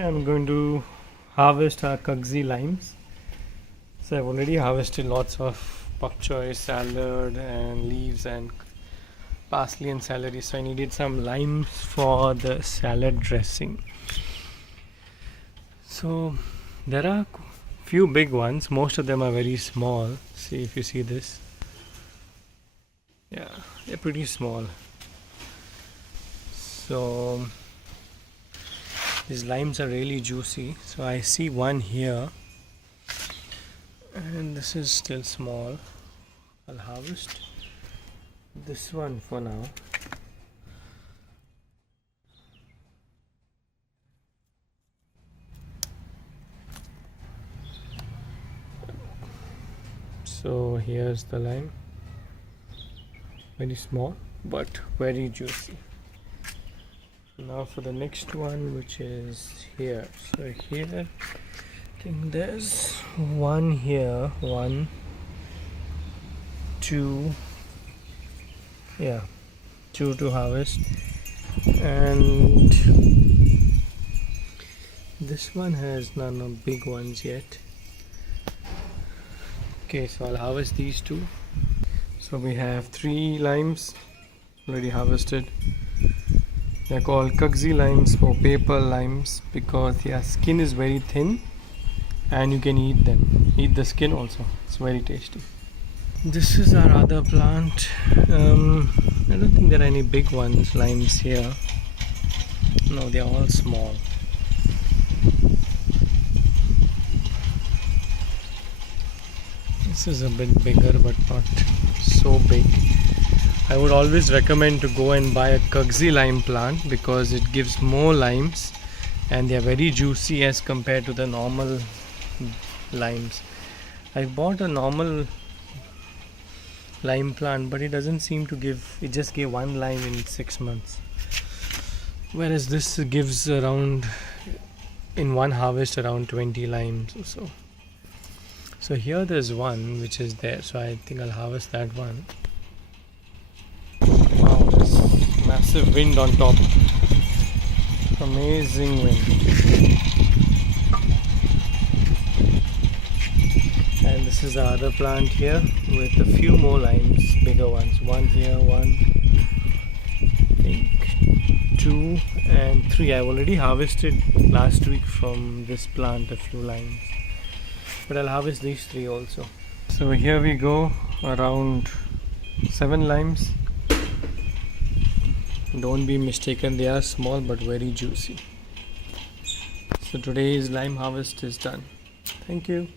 I'm going to harvest our Kagzi limes. So I've already harvested lots of pak choy, salad and leaves and parsley and celery. So I needed some limes for the salad dressing. So there are few big ones. Most of them are very small. See if you see this. Yeah, they're pretty small. So these limes are really juicy. So I see one here, and this is still small. I'll harvest this one for now. So here's the lime. Very small but very juicy. Now for the next one, which is here. So here I think there's one here, 1, 2, yeah, 2 to harvest, and this one has none of big ones yet. Okay, so I'll harvest these 2. So we have 3 limes already harvested. They're called Kagzi limes or paper limes because their skin is very thin and you can eat them. Eat the skin also. It's very tasty. This is our other plant. I don't think there are any big ones, limes here. No, they're all small. This is a bit bigger but not so big. I would always recommend to go and buy a Kagzi lime plant because it gives more limes and they are very juicy as compared to the normal limes. I bought a normal lime plant, but it doesn't seem to give, it just gave 1 lime in 6 months. Whereas this gives around, in one harvest, around 20 limes or so. So here there's one which is there, so I think I'll harvest that one. Wow, there's massive wind on top. Amazing wind. And this is the other plant here with a few more limes, bigger ones. One here, 1, I think 2 and 3. I've already harvested last week from this plant a few limes. But I'll harvest these 3 also. So here we go, around 7 limes. Don't be mistaken, they are small but very juicy. So today's lime harvest is done. Thank you.